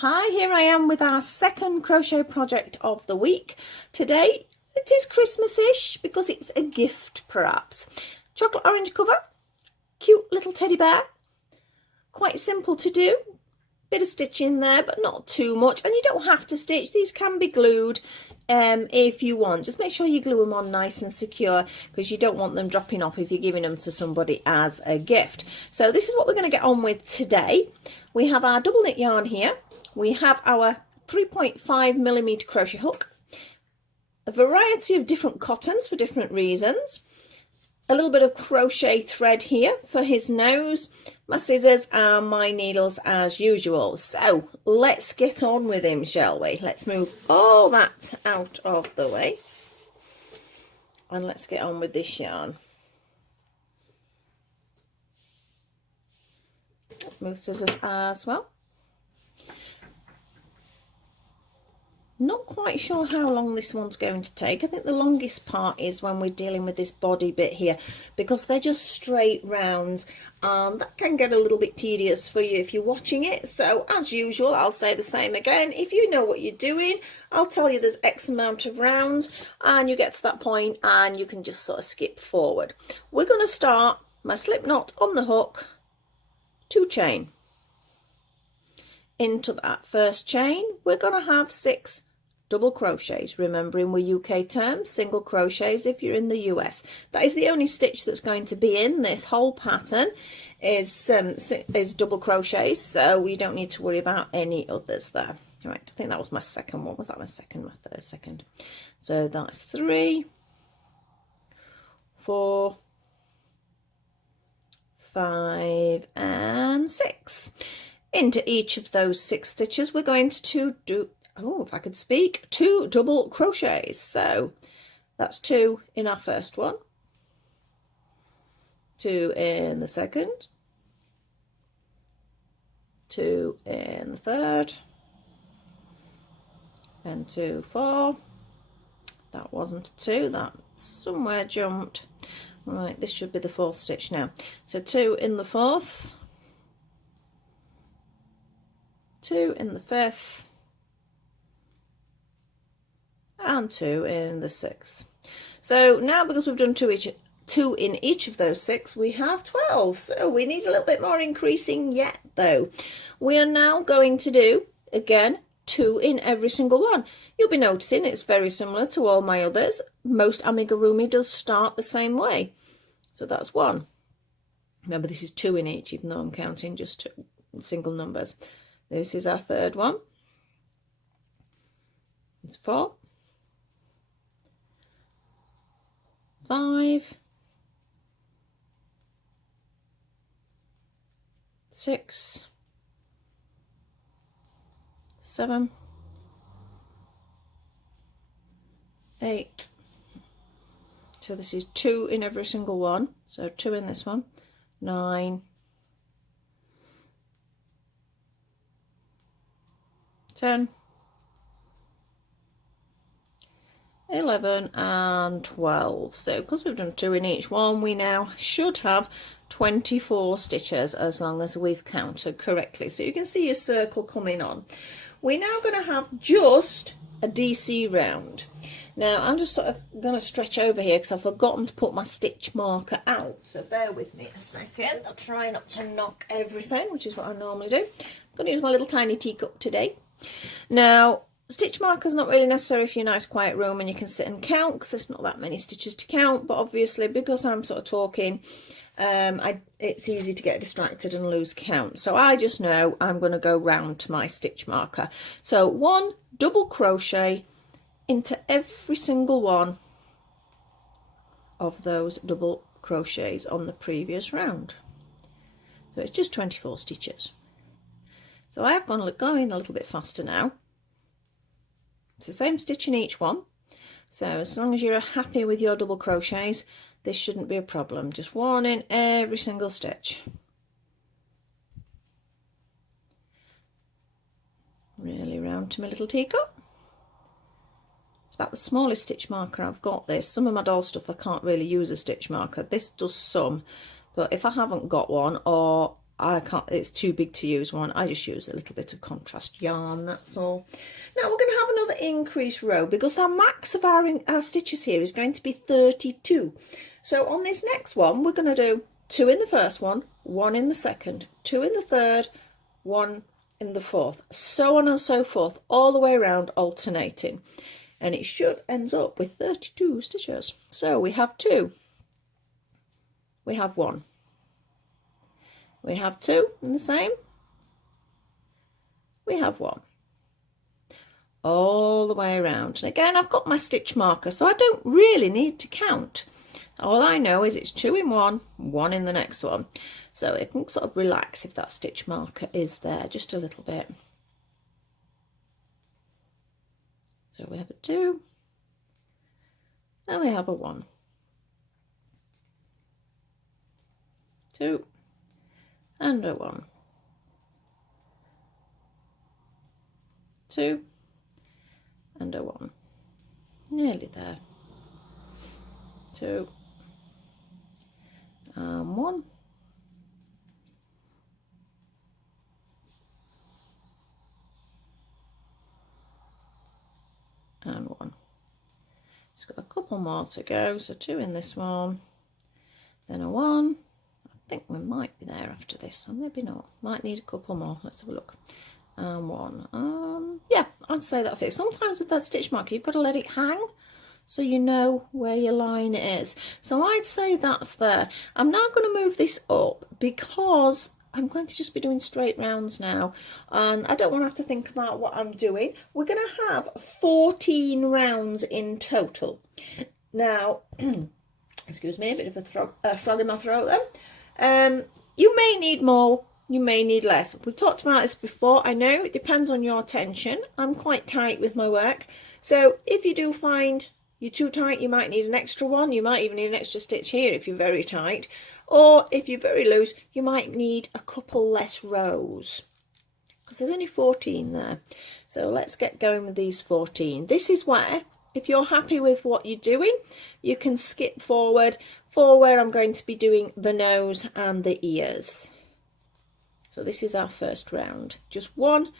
Hi, here I am with our second crochet project of the week. Today it is Christmas-ish because it's a gift perhaps. Chocolate orange cover, cute little teddy bear, quite simple to do. Bit of stitching there but not too much, and you don't have to stitch. These can be glued if you want. Just make sure you glue them on nice and secure because you don't want them dropping off if you're giving them to somebody as a gift. So this is what we're going to get on with today. We have our double knit yarn here. We have our 3.5mm crochet hook, a variety of different cottons for different reasons, a little bit of crochet thread here for his nose, my scissors and my needles as usual. So let's get on with him, shall we? Let's move all that out of the way and let's get on with this yarn. Move scissors as well. Not quite sure how long this one's going to take. I think the longest part is when we're dealing with this body bit here, because they're just straight rounds and that can get a little bit tedious for you if you're watching it. So as usual, I'll say the same again. If you know what you're doing, I'll tell you there's X amount of rounds and you get to that point and you can just sort of skip forward. We're going to start my slip knot on the hook, 2 chain. Into that first chain, we're going to have 6 double crochets. Remembering we're UK terms, single crochets if you're in the US. That is the only stitch that's going to be in this whole pattern is double crochets, so we don't need to worry about any others there. Right, I think that was my second one. Was that my second? My third second. So that's 3, 4, 5 and 6. Into each of those 6 stitches we're going to do, oh, if I could speak, 2 double crochets. So that's 2 in our first one, 2 in the second, 2 in the third, and 2, 4. That wasn't a 2, that somewhere jumped. Right, this should be the 4th stitch now. So 2 in the 4th, 2 in the 5th, and 2 in the 6th. So now, because we've done 2 in each of those 6, we have 12. So we need a little bit more increasing yet though. We are now going to do, again, 2 in every single one. You'll be noticing it's very similar to all my others. Most amigurumi does start the same way. So that's 1. Remember, this is 2 in each, even though I'm counting just 2 single numbers. This is our third one. It's 4, 5, 6, 7, 8. So this is 2 in every single one. So 2 in this one. 9, 10, 11 and 12. So because we've done 2 in each one, we now should have 24 stitches as long as we've counted correctly. So you can see your circle coming on. We're now going to have just a DC round. Now I'm just sort of going to stretch over here because I've forgotten to put my stitch marker out. So bear with me a second. I'll try not to knock everything, which is what I normally do. I'm going to use my little tiny teacup today. Now, stitch marker is not really necessary if you're in a nice quiet room and you can sit and count, because there's not that many stitches to count. But obviously, because I'm sort of talking, it's easy to get distracted and lose count. So I just know I'm going to go round to my stitch marker. So 1 double crochet into every single one of those double crochets on the previous round. So it's just 24 stitches. So I have going a little bit faster now. It's the same stitch in each one. So as long as you're happy with your double crochets, this shouldn't be a problem. Just 1 in every single stitch. Really round to my little teacup. It's about the smallest stitch marker I've got this. Some of my doll stuff I can't really use a stitch marker. This does some, but if I haven't got one, or I can't, it's too big to use one. I just use a little bit of contrast yarn, that's all. Now we're going to have another increase row because the max of our stitches here is going to be 32. So on this next one, we're going to do 2 in the first one, 1 in the second, 2 in the third, 1 in the fourth, so on and so forth, all the way around, alternating. And it should end up with 32 stitches. So we have 2, we have 1. We have 2 in the same, we have 1, all the way around. And again, I've got my stitch marker, so I don't really need to count. All I know is it's 2 in one, 1 in the next one. So it can sort of relax if that stitch marker is there just a little bit. So we have a 2, and we have a 1, 2, and a 1, 2, and a 1, nearly there, 2, and 1, and 1. It's got a couple more to go, so 2 in this one, then a 1. I think we might be there after this, or maybe not. Might need a couple more. Let's have a look. 1. Yeah, I'd say that's it. Sometimes with that stitch marker, you've got to let it hang so you know where your line is. So I'd say that's there. I'm now going to move this up because I'm going to just be doing straight rounds now, and I don't want to have to think about what I'm doing. We're going to have 14 rounds in total. Now, excuse me, a bit of a frog in my throat then. You may need more, you may need less. We've talked about this before. I know it depends on your tension. I'm quite tight with my work, so if you do find you're too tight, you might need an extra one. You might even need an extra stitch here if you're very tight, or if you're very loose, you might need a couple less rows because there's only 14 there. So let's get going with these 14. This is where, if you're happy with what you're doing, you can skip forward for where I'm going to be doing the nose and the ears. So this is our first round. Just 1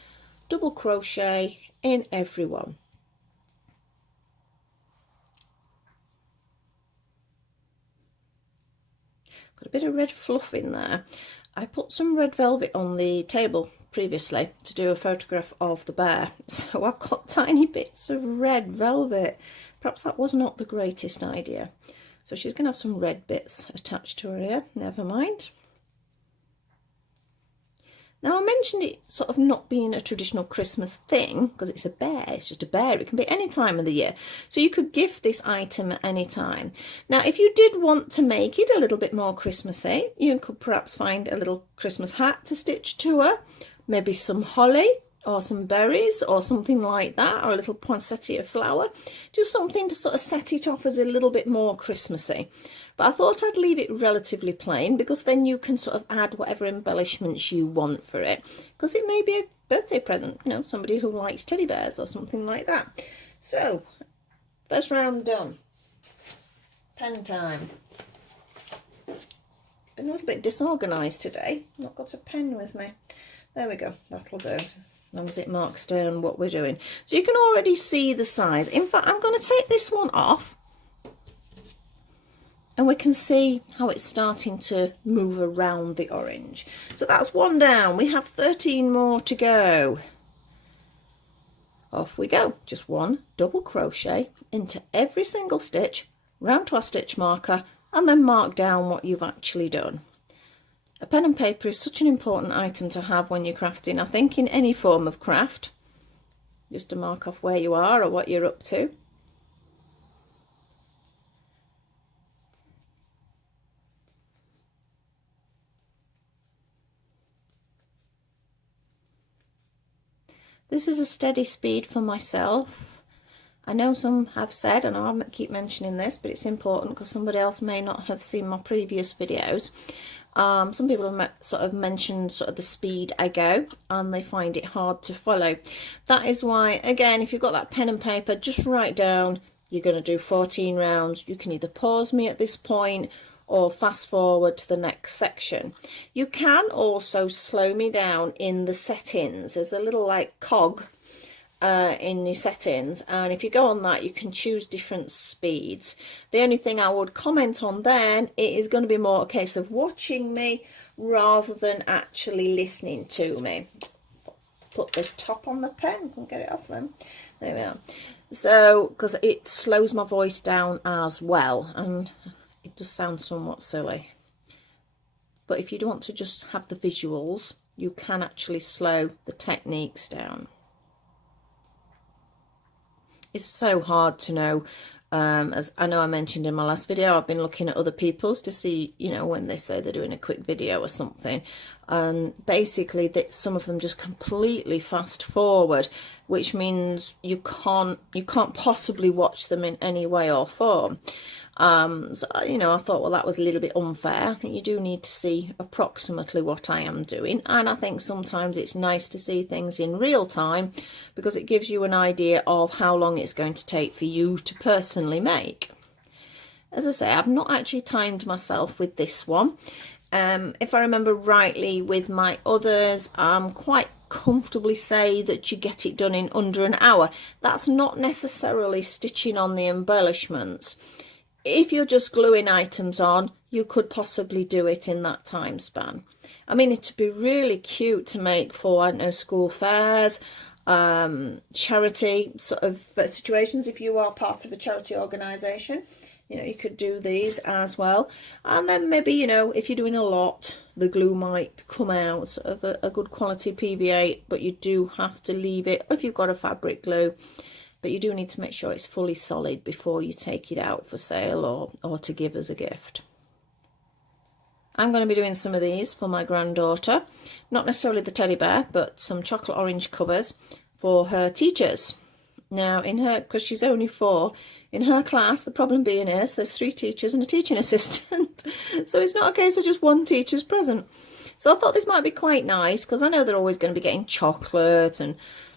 double crochet in every one. Got a bit of red fluff in there. I put some red velvet on the table previously to do a photograph of the bear, so I've got tiny bits of red velvet. Perhaps that was not the greatest idea. So she's going to have some red bits attached to her ear. Never mind. Now I mentioned it sort of not being a traditional Christmas thing because it's a bear, it's just a bear. It can be any time of the year. So you could gift this item at any time. Now if you did want to make it a little bit more Christmassy, you could perhaps find a little Christmas hat to stitch to her, maybe some holly or some berries or something like that, or a little poinsettia flower, just something to sort of set it off as a little bit more Christmassy. But I thought I'd leave it relatively plain because then you can sort of add whatever embellishments you want for it, because it may be a birthday present, you know, somebody who likes teddy bears or something like that. So first round done. Pen time. Been a little bit disorganized today, not got a pen with me. There we go, that'll do, as long as it marks down what we're doing. So you can already see the size. In fact, I'm going to take this one off and we can see how it's starting to move around the orange. So that's 1 down. We have 13 more to go. Off we go. Just 1 double crochet into every single stitch, round to our stitch marker, and then mark down what you've actually done. A pen and paper is such an important item to have when you're crafting, I think, in any form of craft, just to mark off where you are or what you're up to. This is a steady speed for myself. I know some have said, and I'll keep mentioning this, but it's important because somebody else may not have seen my previous videos. Some people have sort of mentioned sort of the speed I go, and they find it hard to follow. That is why, again, if you've got that pen and paper, just write down you're going to do 14 rounds. You can either pause me at this point, or fast forward to the next section. You can also slow me down in the settings. There's a little like cog in your settings, and if you go on that, you can choose different speeds. The only thing I would comment on then, it is going to be more a case of watching me rather than actually listening to me. Put the top on the pen, can't get it off then. There we are. So, because it slows my voice down as well, and it does sound somewhat silly. But if you don't want to just have the visuals, you can actually slow the techniques down. It's so hard to know, as I know I mentioned in my last video, I've been looking at other people's to see, you know, when they say they're doing a quick video or something, and basically that some of them just completely fast forward, which means you can't possibly watch them in any way or form. So, you know, I thought, well, that was a little bit unfair. I think you do need to see approximately what I am doing, and I think sometimes it's nice to see things in real time because it gives you an idea of how long it's going to take for you to personally make. As I say, I've not actually timed myself with this one. If I remember rightly, with my others, I'm quite comfortably say that you get it done in under an hour. That's not necessarily stitching on the embellishments. If you're just gluing items on, you could possibly do it in that time span. I mean, it'd be really cute to make for, I don't know, school fairs, charity sort of situations. If you are part of a charity organisation, you know, you could do these as well. And then maybe, you know, if you're doing a lot, the glue might come out sort of a good quality PVA, but you do have to leave it, if you've got a fabric glue. But you do need to make sure it's fully solid before you take it out for sale or to give as a gift. I'm going to be doing some of these for my granddaughter. Not necessarily the teddy bear, but some chocolate orange covers for her teachers. Now, in her, because she's only 4, in her class, the problem being is there's 3 teachers and a teaching assistant. So it's not a case of just one teacher's present. So I thought this might be quite nice, because I know they're always going to be getting chocolate and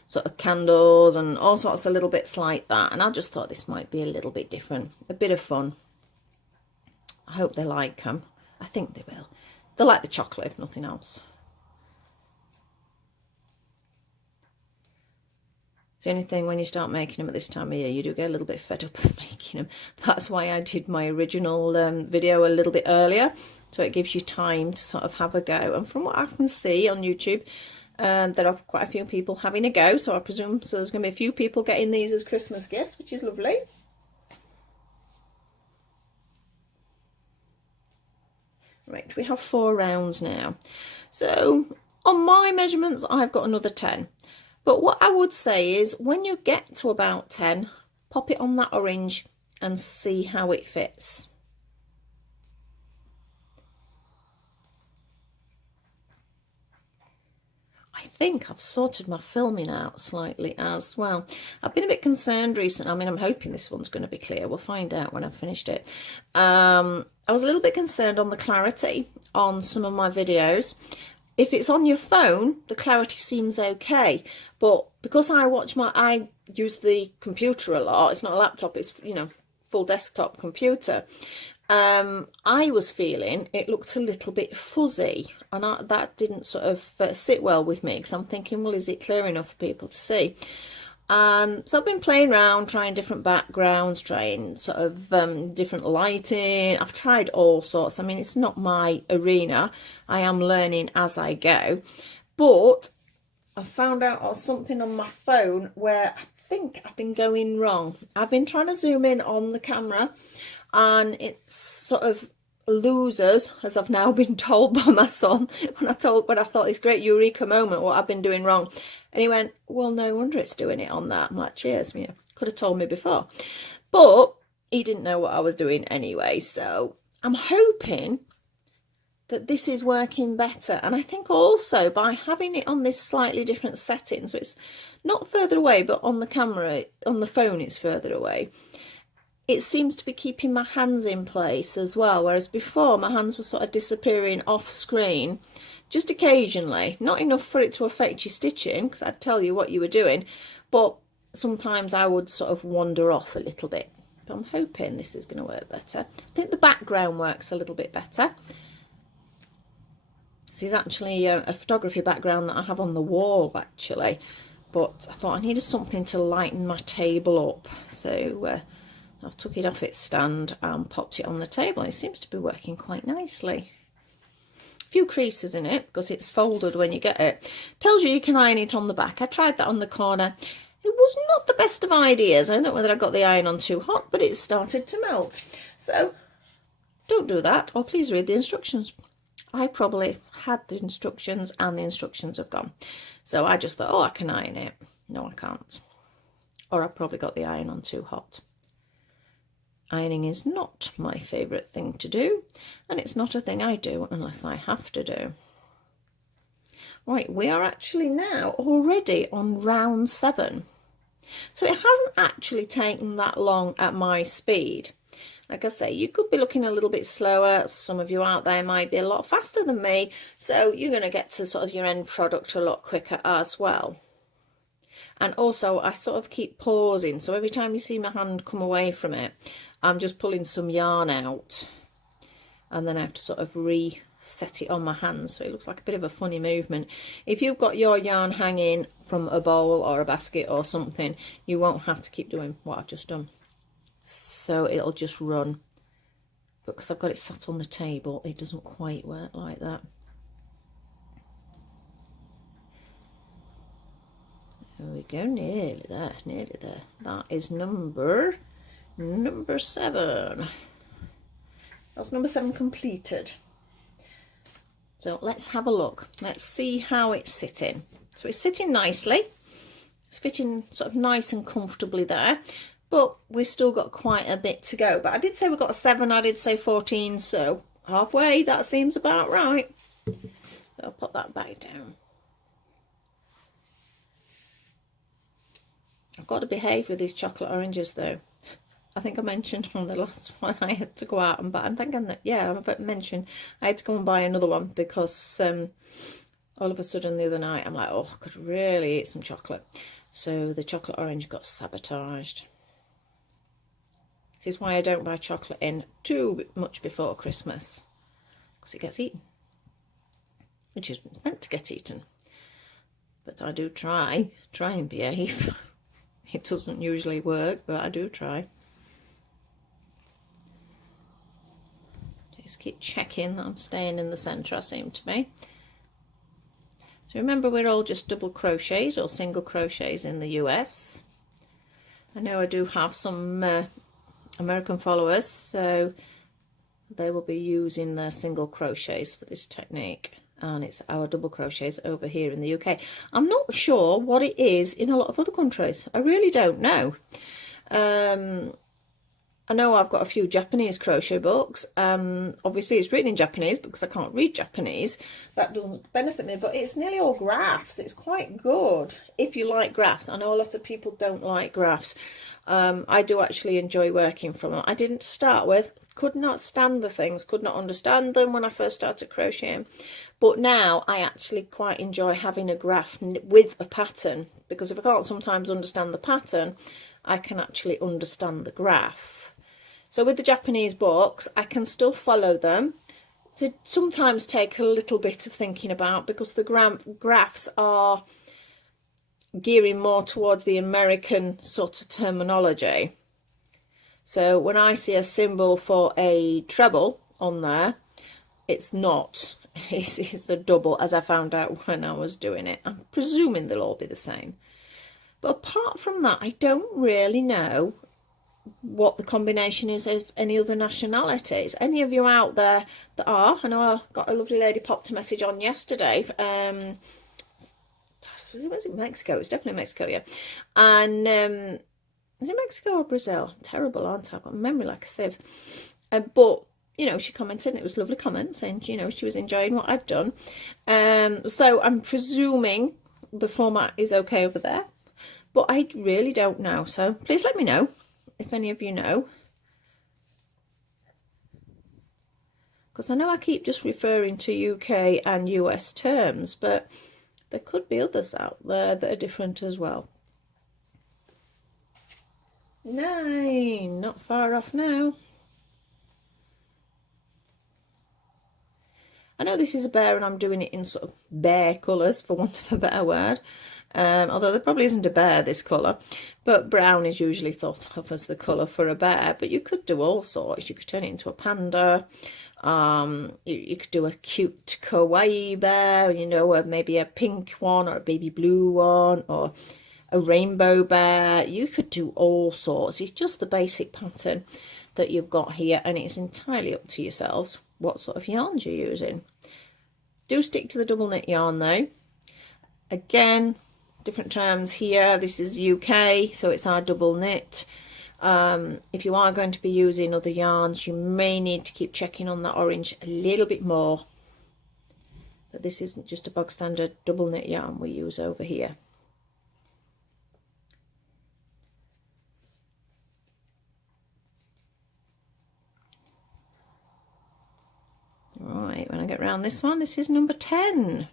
sort of candles and all sorts of little bits like that, and I just thought this might be a little bit different, a bit of fun. I hope they like them. I think they will. They like the chocolate if nothing else. It's the only thing, when you start making them at this time of year, you do get a little bit fed up of making them. That's why I did my original video a little bit earlier, so it gives you time to sort of have a go. And from what I can see on YouTube, there are quite a few people having a go, so I presume so there's going to be a few people getting these as Christmas gifts, which is lovely. Right, we have 4 rounds now. So on my measurements, I've got another 10. But what I would say is, when you get to about 10, pop it on that orange and see how it fits. I think I've sorted my filming out slightly as well. I've been a bit concerned recently. I mean, I'm hoping this one's going to be clear. We'll find out when I've finished it. I was a little bit concerned on the clarity on some of my videos. If it's on your phone, the clarity seems okay. But because I use the computer a lot, it's not a laptop, it's, you know, full desktop computer. I was feeling it looked a little bit fuzzy, and that didn't sort of sit well with me, because I'm thinking, well, is it clear enough for people to see? So I've been playing around, trying different backgrounds, trying sort of different lighting. I've tried all sorts. I mean, it's not my arena. I am learning as I go. But I found out something on my phone where I think I've been going wrong. I've been trying to zoom in on the camera, and it's sort of losers, as I've now been told by my son when I thought this great eureka moment what I've been doing wrong. And he went, well, no wonder it's doing it on that. I'm like, cheers, you know, could have told me before. But he didn't know what I was doing anyway, so I'm hoping that this is working better. And I think also by having it on this slightly different setting, so it's not further away, but on the camera, on the phone it's further away, it seems to be keeping my hands in place as well, whereas before my hands were sort of disappearing off screen just occasionally, not enough for it to affect your stitching, because I'd tell you what you were doing, but sometimes I would sort of wander off a little bit. I'm hoping this is going to work better. I think the background works a little bit better. This is actually a photography background that I have on the wall actually, but I thought I needed something to lighten my table up, so I've took it off its stand and popped it on the table. It seems to be working quite nicely. A few creases in it because it's folded when you get it. Tells you can iron it on the back. I tried that on the corner. It was not the best of ideas. I don't know whether I got the iron on too hot, but it started to melt. So don't do that, or please read the instructions. I probably had the instructions and the instructions have gone. So I just thought, oh, I can iron it. No, I can't. Or I probably got the iron on too hot. Ironing is not my favourite thing to do, and it's not a thing I do unless I have to do. Right, we are actually now already on round 7. So it hasn't actually taken that long at my speed. Like I say, you could be looking a little bit slower. Some of you out there might be a lot faster than me. So you're going to get to sort of your end product a lot quicker as well. And also I sort of keep pausing. So every time you see my hand come away from it, I'm just pulling some yarn out. And then I have to sort of reset it on my hand. So it looks like a bit of a funny movement. If you've got your yarn hanging from a bowl or a basket or something, you won't have to keep doing what I've just done. So it'll just run, but because I've got it sat on the table, it doesn't quite work like that. There we go, nearly there, nearly there. That is number 7. That's number 7 completed. So let's have a look. Let's see how it's sitting. So it's sitting nicely. It's fitting sort of nice and comfortably there. But we've still got quite a bit to go. But I did say we've got a 7, I did say 14, so halfway, that seems about right. So I'll put that back down. I've got to behave with these chocolate oranges though. I think I mentioned on the last one I had to go out and buy. I'm thinking that, yeah, I've mentioned I had to go and buy another one because all of a sudden the other night I'm like, oh, I could really eat some chocolate. So the chocolate orange got sabotaged. This is why I don't buy chocolate in too much before Christmas, because it gets eaten, which is meant to get eaten. But I do try and behave. It doesn't usually work, but I do try. Just keep checking that I'm staying in the centre, I seem to be. So remember, we're all just double crochets or single crochets in the US. I know I do have some American followers, so they will be using their single crochets for this technique, and it's our double crochets over here in the UK. I'm not sure what it is in a lot of other countries. I really don't know. I know I've got a few Japanese crochet books. Obviously it's written in Japanese because I can't read Japanese. That doesn't benefit me, but it's nearly all graphs. It's quite good if you like graphs. I know a lot of people don't like graphs. I do actually enjoy working from them. I didn't start with, could not stand the things, could not understand them when I first started crocheting. But now I actually quite enjoy having a graph with a pattern, because if I can't sometimes understand the pattern, I can actually understand the graph. So with the Japanese books, I can still follow them. They sometimes take a little bit of thinking about, because the graphs are gearing more towards the American sort of terminology. So when I see a symbol for a treble on there, it's not. It's a double, as I found out when I was doing it. I'm presuming they'll all be the same. But apart from that, I don't really know what the combination is of any other nationalities. Any of you out there that are, I know I got a lovely lady popped a message on yesterday. Was it Mexico? It's definitely Mexico, yeah. And is it Mexico or Brazil? I'm terrible, aren't I? I've got a memory like a sieve. But you know, she commented, and it was a lovely comment saying, you know, she was enjoying what I'd done. So I'm presuming the format is okay over there, but I really don't know. So please let me know if any of you know, because I know I keep just referring to UK and US terms, but there could be others out there that are different as well. 9, not far off now. I know this is a bear and I'm doing it in sort of bear colours, for want of a better word. Although there probably isn't a bear this colour, but brown is usually thought of as the colour for a bear. But you could do all sorts. You could turn it into a panda. You could do a cute kawaii bear, you know, maybe a pink one or a baby blue one or a rainbow bear. You could do all sorts. It's just the basic pattern that you've got here, and it's entirely up to yourselves what sort of yarns you're using. Do stick to the double knit yarn though. Again, different terms here. This is UK, so it's our double knit. If you are going to be using other yarns, you may need to keep checking on that orange a little bit more. But this isn't just a bog standard double knit yarn we use over here. Right, when I get around this one, this is number 10.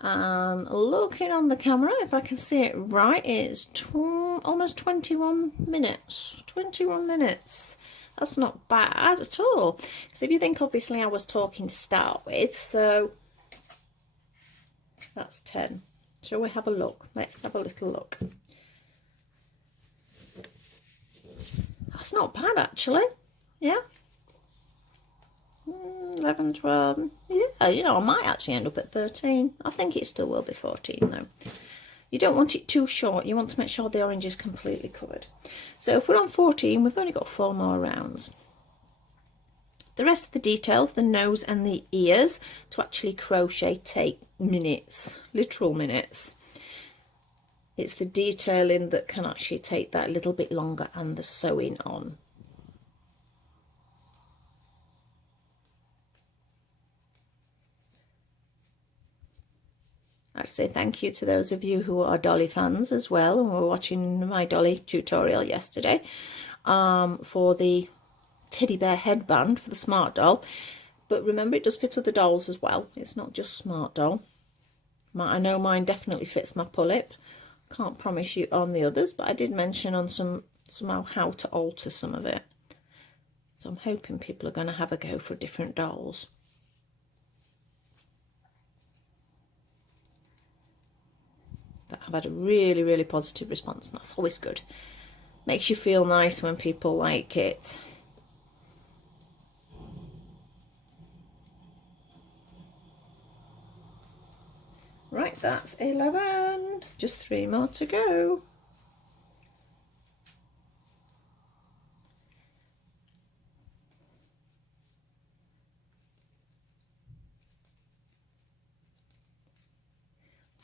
And looking on the camera, if I can see it right, it's almost 21 minutes. 21 minutes. That's not bad at all. So if you think, obviously, I was talking to start with, so that's 10. Shall we have a look? Let's have a little look. That's not bad, actually. Yeah. 11, 12, yeah, you know, I might actually end up at 13. I think it still will be 14 though. You don't want it too short. You want to make sure the orange is completely covered. So if we're on 14, we've only got 4 more rounds. The rest of the details, the nose and the ears, to actually crochet take minutes, literal minutes. It's the detailing that can actually take that little bit longer, and the sewing on. I'd say thank you to those of you who are dolly fans as well and were watching my dolly tutorial yesterday for the teddy bear headband for the Smart Doll. But remember, it does fit other dolls as well. It's not just Smart Doll. I know mine definitely fits my pullip. Can't promise you on the others, but I did mention on somehow how to alter some of it. So I'm hoping people are going to have a go for different dolls. But I've had a really, really positive response, and that's always good. Makes you feel nice when people like it. Right, that's 11. Just 3 more to go.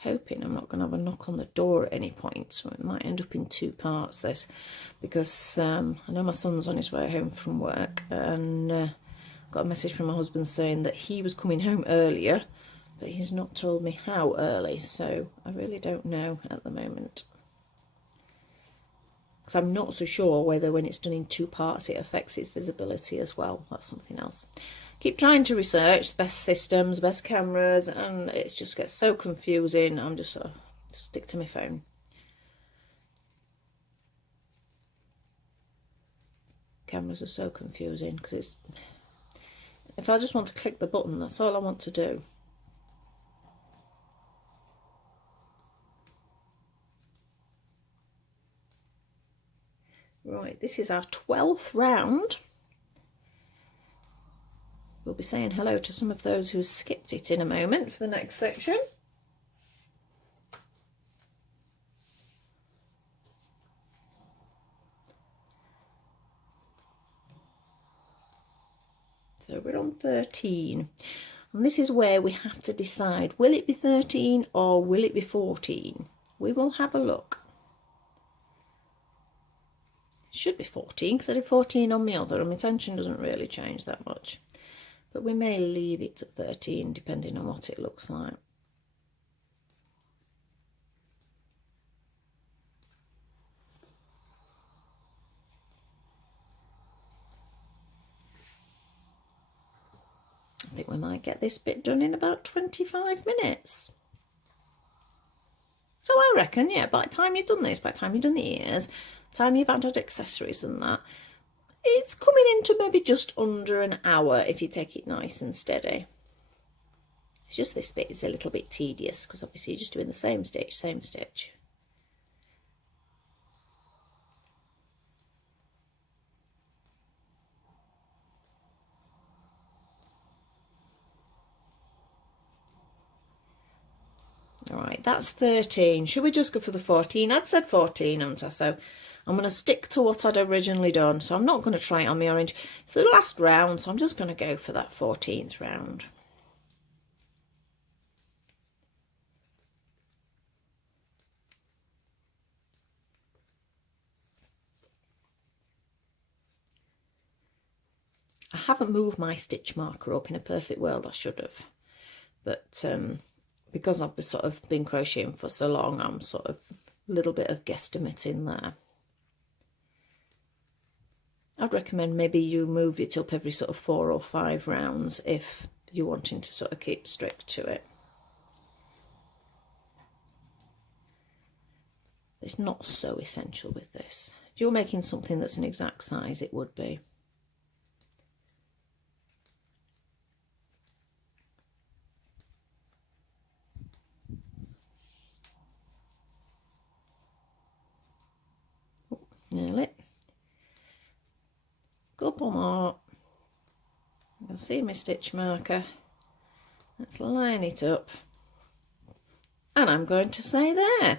Hoping I'm not going to have a knock on the door at any point, so it might end up in 2 parts this, because I know my son's on his way home from work, and got a message from my husband saying that he was coming home earlier, but he's not told me how early, so I really don't know at the moment, because I'm not so sure whether when it's done in 2 parts it affects its visibility as well. That's something else. Keep trying to research the best systems, best cameras, and it just gets so confusing. I'm just stick to my phone. Cameras are so confusing because it's, if I just want to click the button, that's all I want to do. Right, this is our 12th round. We'll be saying hello to some of those who skipped it in a moment for the next section. So we're on 13. And this is where we have to decide, will it be 13 or will it be 14? We will have a look. It should be 14 because I did 14 on my other, and my tension doesn't really change that much. But we may leave it at 13 depending on what it looks like. I think we might get this bit done in about 25 minutes. So I reckon, yeah, by the time you've done this, by the time you've done the ears, by the time you've added accessories and that, it's coming into maybe just under an hour if you take it nice and steady. It's just this bit is a little bit tedious because obviously you're just doing the same stitch, same stitch. All right, that's 13. Should we just go for the 14? I'd said 14, haven't I? So I'm going to stick to what I'd originally done. So I'm not going to try it on the orange. It's the last round, so I'm just going to go for that 14th round. I haven't moved my stitch marker up. In a perfect world, I should have. But because I've sort of been crocheting for so long, I'm sort of a little bit of guesstimating there. I'd recommend maybe you move it up every sort of 4 or 5 rounds if you're wanting to sort of keep strict to it. It's not so essential with this. If you're making something that's an exact size, it would be. Oh, nearly. Couple more. You can see my stitch marker. Let's line it up. And I'm going to say there.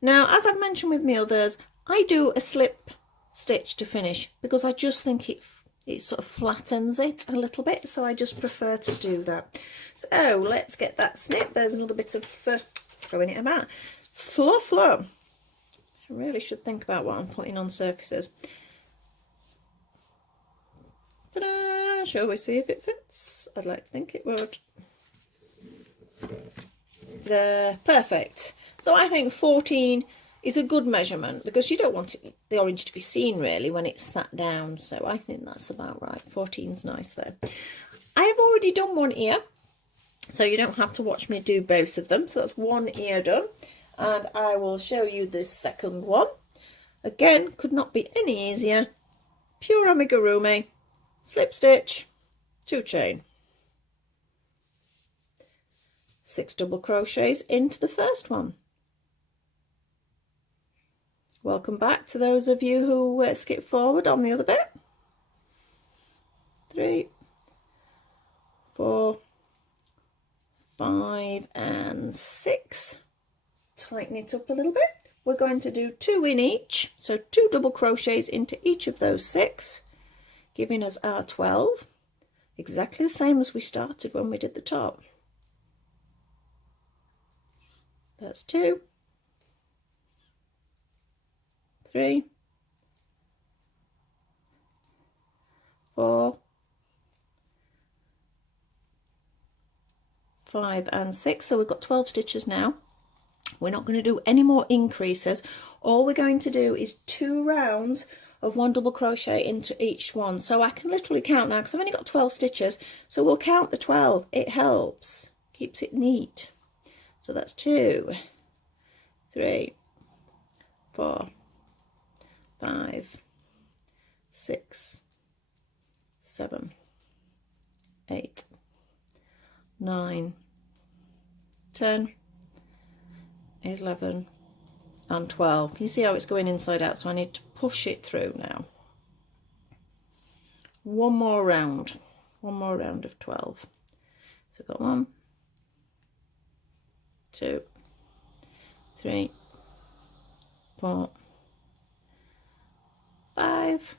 Now, as I've mentioned with my others, I do a slip stitch to finish because I just think it sort of flattens it a little bit, so I just prefer to do that. So let's get that snip. There's another bit of throwing it about. Fluff. I really should think about what I'm putting on surfaces. Ta-da! Shall we see if it fits? I'd like to think it would. Perfect. So I think 14 is a good measurement because you don't want the orange to be seen really when it's sat down. So I think that's about right. 14's nice there. I have already done one ear, so you don't have to watch me do both of them. So that's one ear done, and I will show you this second one. Again, could not be any easier. Pure amigurumi, slip stitch, 2 chain. 6 double crochets into the first one. Welcome back to those of you who skip forward on the other bit. 3, 4, 5 and 6. Tighten it up a little bit. We're going to do 2 in each, so 2 double crochets into each of those 6, giving us our 12, exactly the same as we started when we did the top. That's 2, 3, 4, 5 and 6. So we've got 12 stitches now. We're not going to do any more increases. All we're going to do is 2 rounds of 1 double crochet into each one. So I can literally count now because I've only got 12 stitches. So we'll count the 12. It helps, keeps it neat. So that's 2, 3, 4, 5, 6, 7, 8, 9, 10, 11 and 12. You see how it's going inside out, so I need to push it through now. One more round of 12. So I've got 1, 2, 3, 4, 5,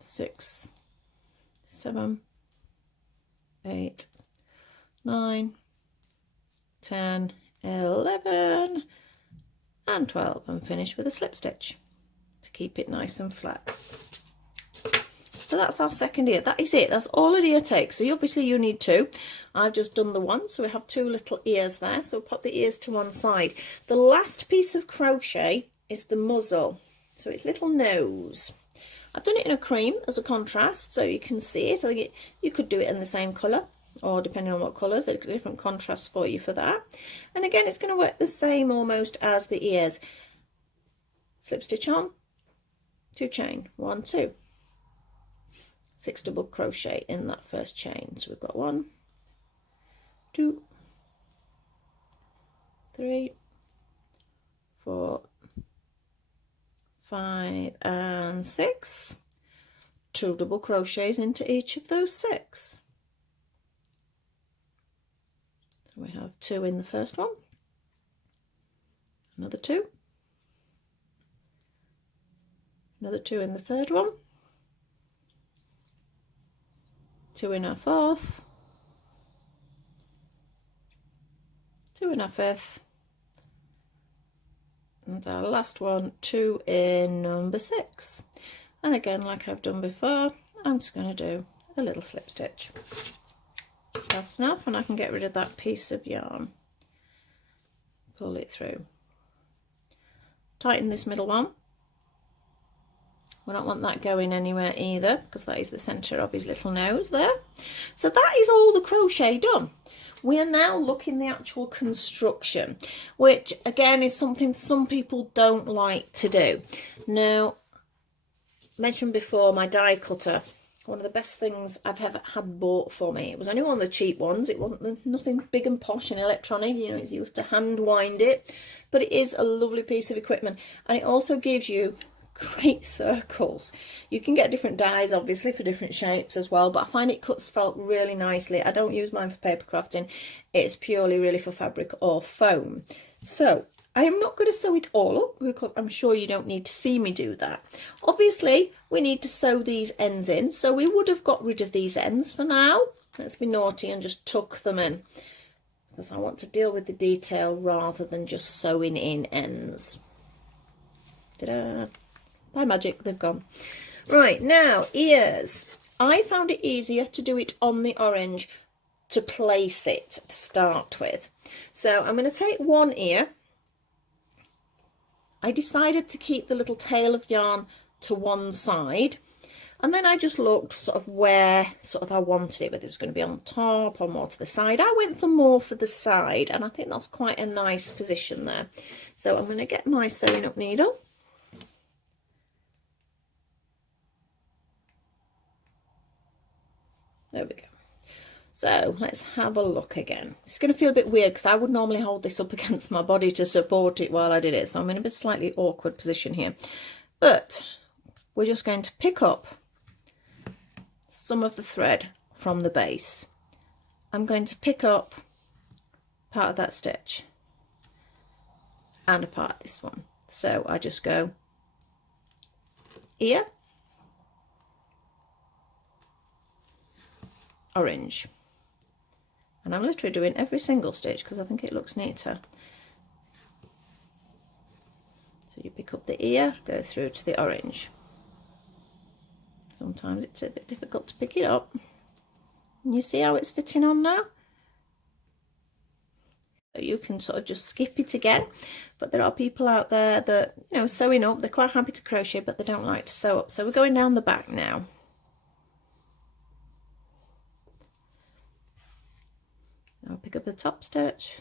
6, 7, 8, 9, 10, 11 and 12, and finish with a slip stitch to keep it nice and flat. So that's our second ear. That is it. That's all an ear takes. So obviously you need 2. I've just done the 1, so we have 2 little ears there. So we'll pop the ears to one side. The last piece of crochet is the muzzle. So it's little nose. I've done it in a cream as a contrast, so you can see it. I think you could do it in the same colour. or depending on what colours, a different contrast for you for that. And again, it's going to work the same almost as the ears. Slip stitch on, 2 chain, 1, 2, 6 double crochet in that first chain. So we've got 1, 2, 3, 4, 5 and 6, 2 double crochets into each of those 6. So we have 2 in the first one, another 2, another 2 in the third one, 2 in our fourth, 2 in our fifth, and our last one, 2 in number 6. And again, like I've done before, I'm just going to do a little slip stitch. That's enough, and I can get rid of that piece of yarn. Pull it through. Tighten this middle one. We don't want that going anywhere either, because that is the centre of his little nose there. So that is all the crochet done. We are now looking the actual construction, which again is something some people don't like to do. Now, mentioned before, my die cutter, one of the best things I've ever had bought for me. It was only one of the cheap ones. It wasn't nothing big and posh and electronic, you know, you have to hand wind it, but it is a lovely piece of equipment, and it also gives you great circles. You can get different dies obviously for different shapes as well, but I find it cuts felt really nicely. I don't use mine for paper crafting. It's purely really for fabric or foam. So I am not going to sew it all up, because I'm sure you don't need to see me do that. Obviously we need to sew these ends in, so we would have got rid of these ends for now. Let's be naughty and just tuck them in, because I want to deal with the detail rather than just sewing in ends. Ta-da! By magic, they've gone. Right, now, ears. I found it easier to do it on the orange, to place it to start with. So I'm going to take one ear. I decided to keep the little tail of yarn to one side, and then I just looked sort of where I wanted it, whether it was going to be on top or more to the side. I went for more for the side, and I think that's quite a nice position there. So I'm going to get my sewing up needle. There we go. So let's have a look again. It's going to feel a bit weird because I would normally hold this up against my body to support it while I did it. So I'm in a bit slightly awkward position here. But we're just going to pick up some of the thread from the base. I'm going to pick up part of that stitch and a part of this one. So I just go ear, orange, and I'm literally doing every single stitch because I think it looks neater. So you pick up the ear, go through to the orange. Sometimes it's a bit difficult to pick it up, and you see how it's fitting on now. So you can sort of just skip it again, but there are people out there that, you know, sewing up, they're quite happy to crochet, but they don't like to sew up. So we're going down the back now. I'll pick up the top stitch,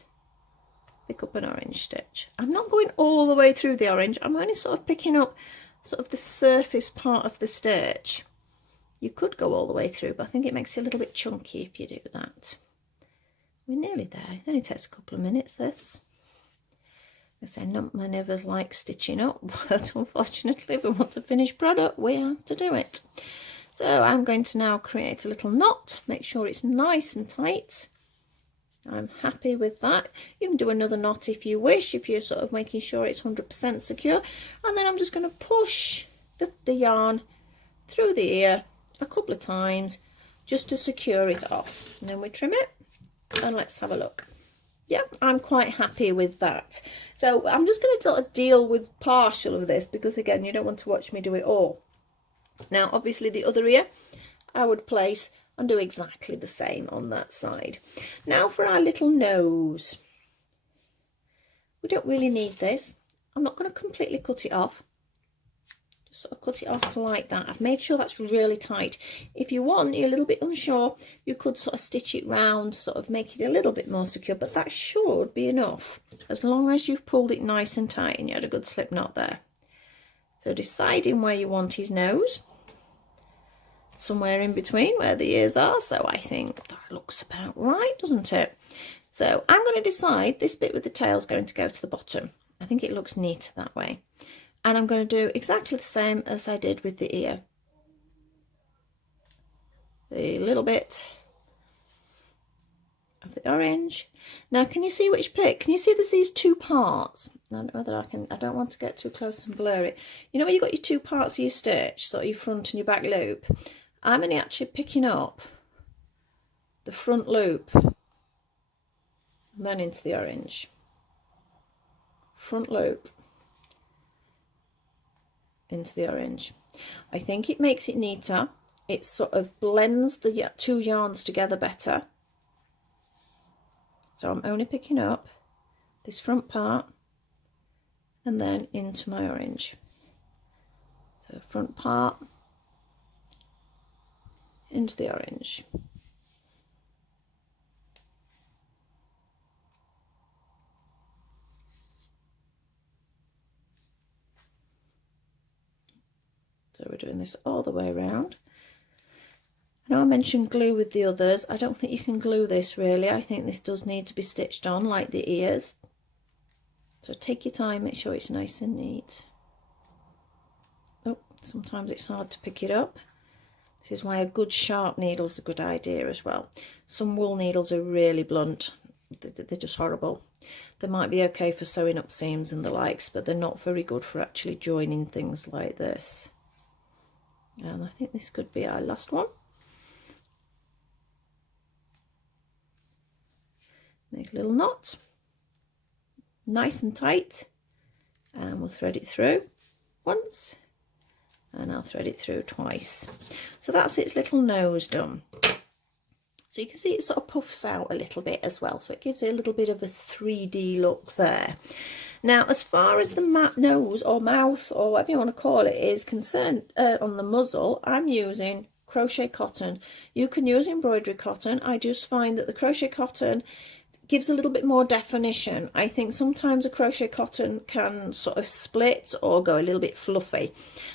pick up an orange stitch. I'm not going all the way through the orange, I'm only sort of picking up sort of the surface part of the stitch. You could go all the way through, but I think it makes it a little bit chunky if you do that. We're nearly there. It only takes a couple of minutes, this. I say, not many of us like stitching up, but unfortunately if we want a finished product, we have to do it. So I'm going to now create a little knot, make sure it's nice and tight. I'm happy with that. You can do another knot if you wish, if you're sort of making sure it's 100% secure. And then I'm just going to push the yarn through the ear a couple of times just to secure it off. And then we trim it, and let's have a look. Yeah, I'm quite happy with that. So I'm just going to sort of deal with partial of this because, again, you don't want to watch me do it all. Now, obviously, the other ear I would place and do exactly the same on that side. Now for our little nose. We don't really need this. I'm not going to completely cut it off. sort of cut it off like that. I've made sure that's really tight. If you want, you're a little bit unsure, you could sort of stitch it round, sort of make it a little bit more secure, but that should be enough as long as you've pulled it nice and tight and you had a good slip knot there. So deciding where you want his nose, somewhere in between where the ears are. So I think that looks about right, doesn't it? So I'm going to decide this bit with the tail is going to go to the bottom. I think it looks neat that way. And I'm going to do exactly the same as I did with the ear. A little bit of the orange. Now, can you see which bit? Can you see there's these two parts? I don't know whether I can, I don't want to get too close and blur it. You know where you've got your two parts of your stitch, sort of your front and your back loop? I'm only actually picking up the front loop and then into the orange. Front loop into the orange. I think it makes it neater. It sort of blends the two yarns together better. So I'm only picking up this front part and then into my orange. So front part into the orange. So we're doing this all the way around. I know I mentioned glue with the others. I don't think you can glue this really. I think this does need to be stitched on like the ears. So take your time, make sure it's nice and neat. Oh, sometimes it's hard to pick it up. This is why a good sharp needle is a good idea as well. Some wool needles are really blunt. They're just horrible. They might be okay for sewing up seams and the likes, but they're not very good for actually joining things like this. And I think this could be our last one. Make a little knot, nice and tight, and we'll thread it through once, and I'll thread it through twice. So that's its little nose done. So you can see it sort of puffs out a little bit as well, so it gives it a little bit of a 3D look there. Now, as far as the nose or mouth or whatever you want to call it is concerned, on the muzzle, I'm using crochet cotton. You can use embroidery cotton. I just find that the crochet cotton gives a little bit more definition. I think sometimes a crochet cotton can sort of split or go a little bit fluffy.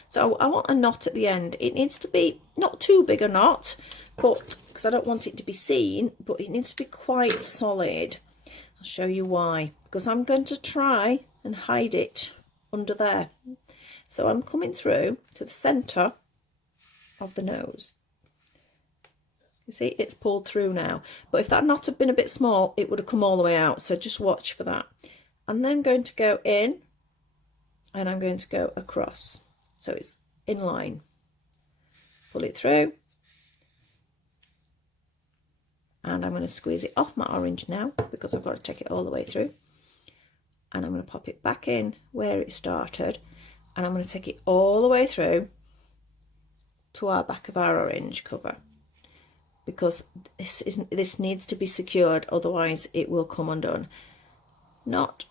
So I want a knot at the end. It needs to be not too big a knot, but because I don't want it to be seen, but it needs to be quite solid. I'll show you why. Because I'm going to try and hide it under there. So I'm coming through to the centre of the nose. You see, it's pulled through now. But if that knot had been a bit small, it would have come all the way out. So just watch for that. And then I'm going to go in and I'm going to go across. So it's in line. Pull it through. And I'm going to squeeze it off my orange now because I've got to take it all the way through. And I'm going to pop it back in where it started. And I'm going to take it all the way through to our back of our orange cover. Because this needs to be secured, otherwise it will come undone. Knot,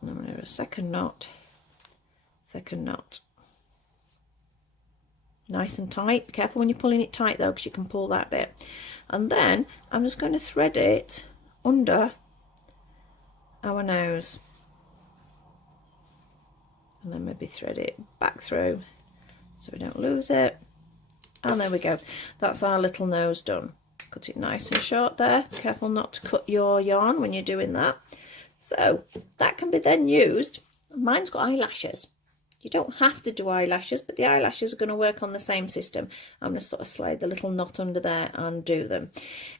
and I'm going to do a second knot, nice and tight. Be careful when you're pulling it tight though, because you can pull that bit. And then I'm just going to thread it under our nose, and then maybe thread it back through so we don't lose it. And there we go. That's our little nose done. Cut it nice and short there. Careful not to cut your yarn when you're doing that. So that can be then used. Mine's got eyelashes. You don't have to do eyelashes, but the eyelashes are going to work on the same system. I'm going to sort of slide the little knot under there and do them.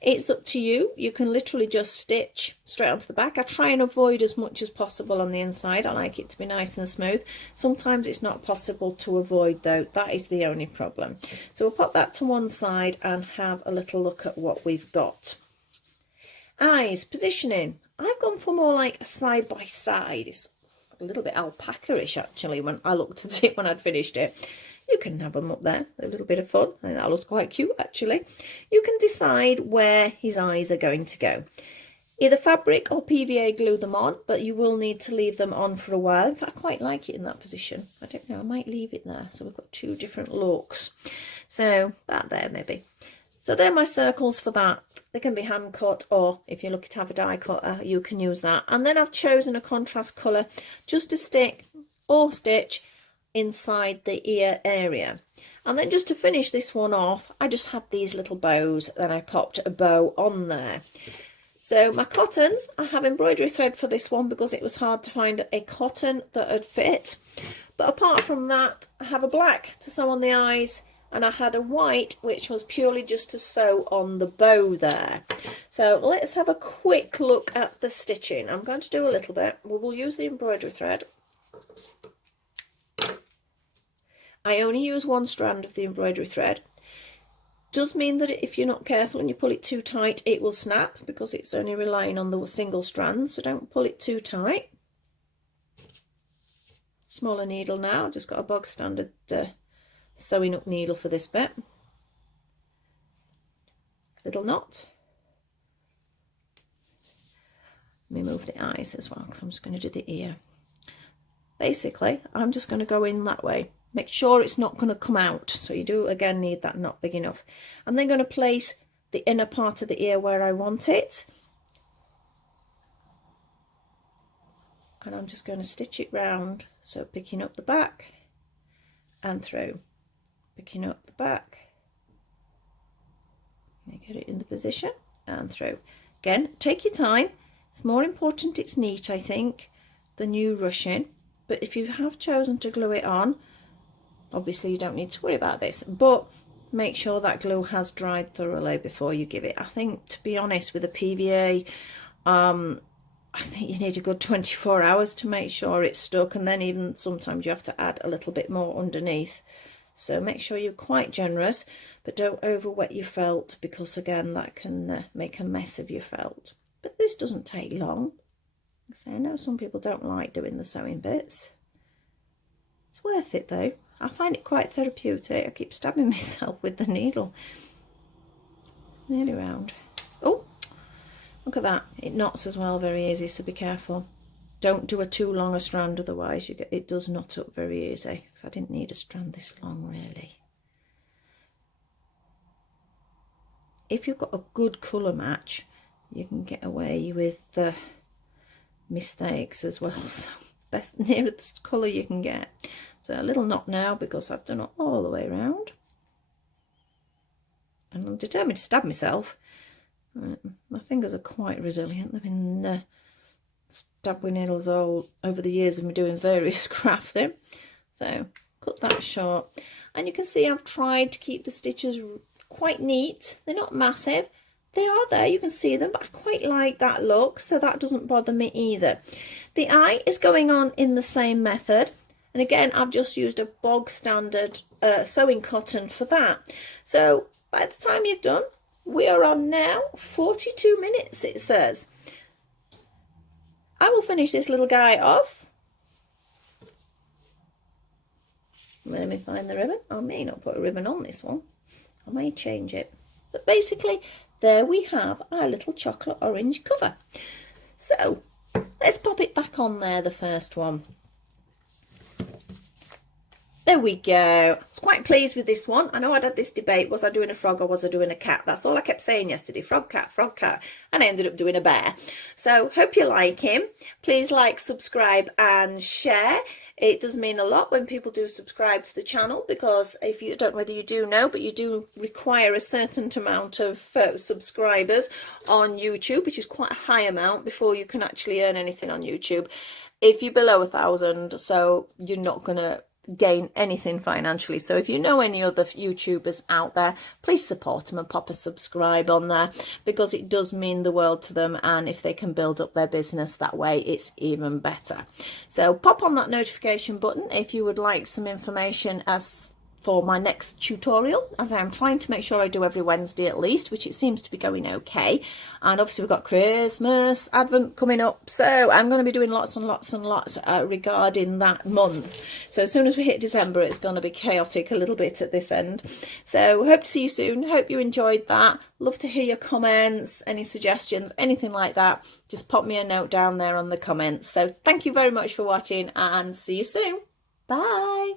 It's up to you. You can literally just stitch straight onto the back. I try and avoid as much as possible on the inside. I like it to be nice and smooth. Sometimes it's not possible to avoid though. That is the only problem. So we'll pop that to one side and have a little look at what we've got. Eyes, positioning. I've gone for more like a side by side. It's a little bit alpaca-ish actually when I looked at it when I'd finished it. You can have them up there, a little bit of fun. I think that looks quite cute actually. You can decide where his eyes are going to go. Either fabric or PVA glue them on, but you will need to leave them on for a while. In fact, I quite like it in that position. I don't know, I might leave it there. So we've got two different looks. So that there maybe. So they're my circles for that. They can be hand cut, or if you're lucky to have a die cutter, you can use that. And then I've chosen a contrast colour just to stick or stitch inside the ear area. And then just to finish this one off, I just had these little bows and I popped a bow on there. So my cottons, I have embroidery thread for this one because it was hard to find a cotton that would fit. But apart from that, I have a black to sew on the eyes, and I had a white which was purely just to sew on the bow there. So let's have a quick look at the stitching. I'm going to do a little bit. We will use the embroidery thread. I only use one strand of the embroidery thread. Does mean that if you're not careful and you pull it too tight, it will snap because it's only relying on the single strand, so don't pull it too tight. Smaller needle now, I've just got a bog standard sewing up needle for this bit. Little knot. Let me move the eyes as well because I'm just going to do the ear. Basically, I'm just going to go in that way. Make sure it's not going to come out. So you do, again, need that knot big enough. I'm then going to place the inner part of the ear where I want it. And I'm just going to stitch it round. So picking up the back and through. Picking up the back. Get it in the position and through. Again, take your time. It's more important it's neat, I think, than you rushing. But if you have chosen to glue it on, obviously you don't need to worry about this, but make sure that glue has dried thoroughly before you give it. I think, to be honest, with a PVA, I think you need a good 24 hours to make sure it's stuck, and then even sometimes you have to add a little bit more underneath. So make sure you're quite generous, but don't over wet your felt, because again that can make a mess of your felt. But this doesn't take long. I know some people don't like doing the sewing bits. It's worth it though. I find it quite therapeutic. I keep stabbing myself with the needle. Nearly round. Oh, look at that. It knots as well very easy, so be careful. Don't do a too long a strand, otherwise it does knot up very easy. Because I didn't need a strand this long, really. If you've got a good colour match, you can get away with the mistakes as well. So best nearest colour you can get. So a little knot now because I've done it all the way around. And I'm determined to stab myself. My fingers are quite resilient. They've been stabbed with needles all over the years of me doing various crafting. So cut that short. And you can see I've tried to keep the stitches quite neat. They're not massive. They are there, you can see them, but I quite like that look, so that doesn't bother me either. The eye is going on in the same method. And again, I've just used a bog standard sewing cotton for that. So by the time you've done, we are on now 42 minutes, it says. I will finish this little guy off. Let me find the ribbon. I may not put a ribbon on this one. I may change it. But basically, there we have our little chocolate orange cover. So let's pop it back on there, the first one. There we go. I was quite pleased with this one. I know I'd had this debate, was I doing a frog or was I doing a cat? That's all I kept saying yesterday, frog, cat, and I ended up doing a bear. So hope you like him. Please like, subscribe and share. It does mean a lot when people do subscribe to the channel, because if you don't know whether you do know, but you do require a certain amount of subscribers on YouTube, which is quite a high amount before you can actually earn anything on YouTube. If you're below 1,000, so you're not going to gain anything financially. So if you know any other YouTubers out there, please support them and pop a subscribe on there, because it does mean the world to them, and if they can build up their business that way, it's even better. So pop on that notification button if you would like some information as for my next tutorial, as I am trying to make sure I do every Wednesday at least, which it seems to be going okay. And obviously we've got Christmas, Advent coming up, so I'm going to be doing lots and lots and lots regarding that month. So as soon as we hit December, it's going to be chaotic a little bit at this end. So hope to see you soon. Hope you enjoyed that. Love to hear your comments, any suggestions, anything like that. Just pop me a note down there on the comments. So thank you very much for watching, and see you soon. Bye.